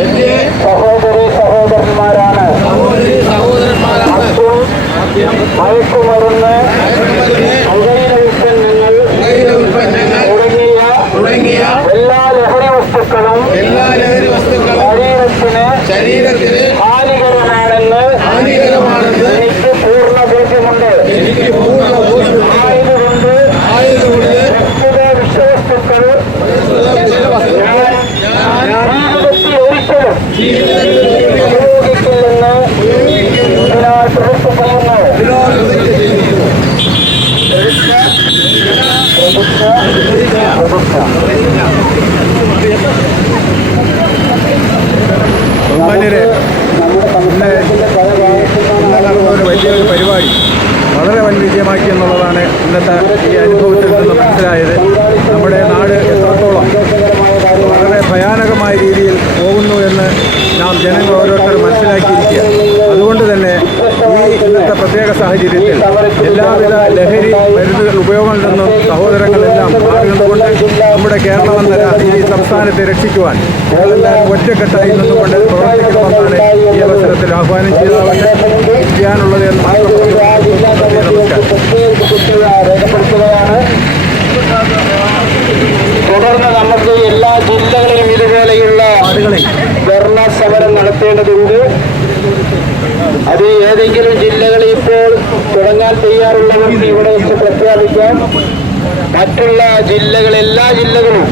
എന്റെ സഹോദരി സഹോദരന്മാരാണ്. മയക്കുമരുന്ന് പുകയില ഉൽപ്പന്നങ്ങൾ തുടങ്ങിയ എല്ലാ ലഹരി വസ്തുക്കളും എല്ലാ ലഹരി വസ്തുക്കളും ശരീരത്തിന് ശരീരത്തിന് വളരെ വിജയമാക്കി എന്നുള്ളതാണ് ഇന്നത്തെ ഈ മനസ്സിലായത്. നമ്മുടെ നാട് എത്രത്തോളം വളരെ ഭയാനകമായ രീതിയിൽ എന്ന് നാം ജനങ്ങൾ ഓരോരുത്തരും മനസ്സിലാക്കിയിരിക്കുക. അതുകൊണ്ട് തന്നെ ഈ ഇന്നത്തെ പ്രത്യേക സാഹചര്യത്തിൽ എല്ലാവിധ ലഹരി മരുന്നുകൾ ഉപയോഗങ്ങളിൽ നിന്നും സഹോദരങ്ങളെല്ലാം മാറിയതുകൊണ്ട് നമ്മുടെ കേരളം എന്ന രാ- ഈ സംസ്ഥാനത്തെ രക്ഷിക്കുവാൻ ഞങ്ങളെല്ലാവരും ഒറ്റക്കെട്ടായി നിന്നുകൊണ്ട് പ്രവർത്തിക്കണമെന്നാണ് ഈ അവസരത്തിൽ ആഹ്വാനം ചെയ്തതാവട്ടെ ചെയ്യാനുള്ളത് എന്ന് മാത്രം നടത്തേണ്ടതുണ്ട്. അത് ഏതെങ്കിലും ജില്ലകളിൽ ഇപ്പോൾ തുടങ്ങാൻ തയ്യാറുള്ളവർക്ക് ഇവിടെ വെച്ച് പ്രഖ്യാപിക്കാം. മറ്റുള്ള ജില്ലകൾ എല്ലാ ജില്ലകളും